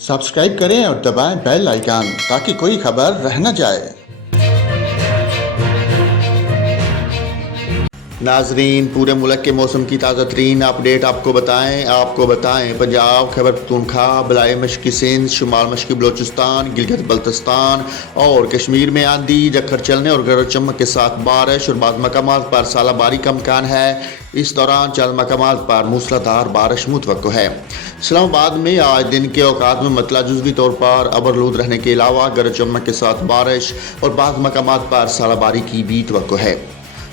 Subscribe करें और दबाएं बेल आइकन ताकि कोई खबर रह न जाए। नाजरीन, पूरे मुल्क के मौसम की ताज़ा तरीन अपडेट आपको बताएं पंजाब, खैबर पख्तूनख्वा, बलाए मशरक़ी सिंध, शुमाल मशरक़ी बलोचिस्तान, गिलगित बल्तिस्तान और कश्मीर में आंधी, झक्खर चलने और गरज चमक के साथ बारिश और बाद मकामात पर सालाबारी का इम्कान है। इस दौरान चंद मकामात पर मूसलाधार बारिश मुतवक्को है। इस्लामाबाद में आज दिन के औकात में मतला जुज़वी तौर पर अबरलूद रहने के अलावा गरज चमक के साथ बारिश और बाद मकामात पर सालाबारी की भी तवक्को है।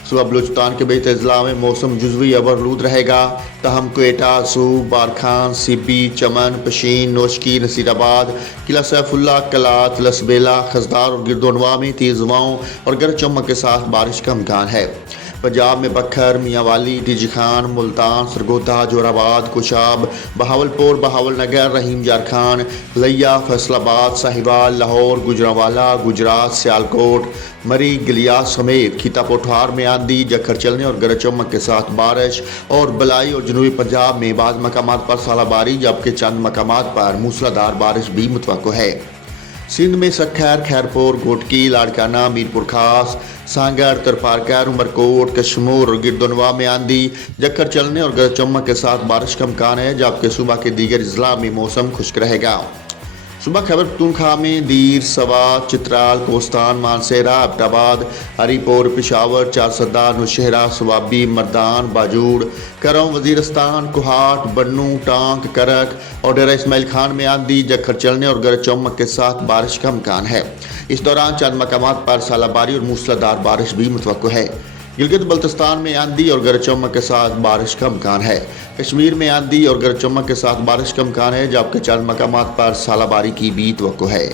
सुबह बलूचिस्तान के बेत अजला में मौसम जुज़वी अबरलूद रहेगा, तहम क्वेटा, सूब, बारखान, सिब्बी, चमन, पशीन, नोशकी, नसीराबाद, किला सैफुल्ला, कलात, लसबेला, खजदार और गिरदोनवा में तेज़ हवाओं और गरज चमक के साथ बारिश का इम्कान है। पंजाब में बखर, मियांवाली, टीजी खान, मुल्तान, सरगोधा, जोराबाद, कुशाब, बहावलपुर, बहावलनगर, रहीम जारखान, लिया, फैसलाबाद, साहिवाल, लाहौर, गुजरांवाला, गुजरात, सियालकोट, मरी, गिलियास समेत खिता पोठार में आंधी, झक्खर चलने और गरज चमक के साथ बारिश और बलाई और जनूबी पंजाब में बाद मकामात पर सालाबारी, जबकि चंद मकामात पर मूसलाधार बारिश भी मुतवक्को है। सिंध में सखर, खैरपुर, घोटकी, लाड़काना, मीरपुर खास, सांगर, तरपारकर, उमरकोट, कशमूर और गिरदोनवा में आंधी, झक्खर चलने और गरज चमक के साथ बारिश का इम्कान है, जबकि सुबह के दीगर अजला में मौसम खुश्क रहेगा। सुबह खैबर पख्तूनख्वा में दीर, सवात, चित्राल, कोस्तान, मानसेरा, एबटाबाद, हरीपुर, पेशावर, चारसदा, नौशहरा, सवाबी, मर्दान, बाजूड़, करम, वजीरस्तान, कोहाट, बन्नू, टांक, करक और डेरा इस्माइल खान में आंधी, झक्खर चलने और गरज चमक के साथ बारिश का इम्कान है। इस दौरान चंद मकामात पर सालाबारी और मूसलाधार बारिश भी मुतवक्को है। गिलगित बल्तिस्तान में आंधी और गरज चमक के साथ बारिश का इम्कान है। कश्मीर में आंधी और गरज चमक के साथ बारिश का इम्कान है, जबकि चंद मकामात पर सालाबारी की भी तवक्को है।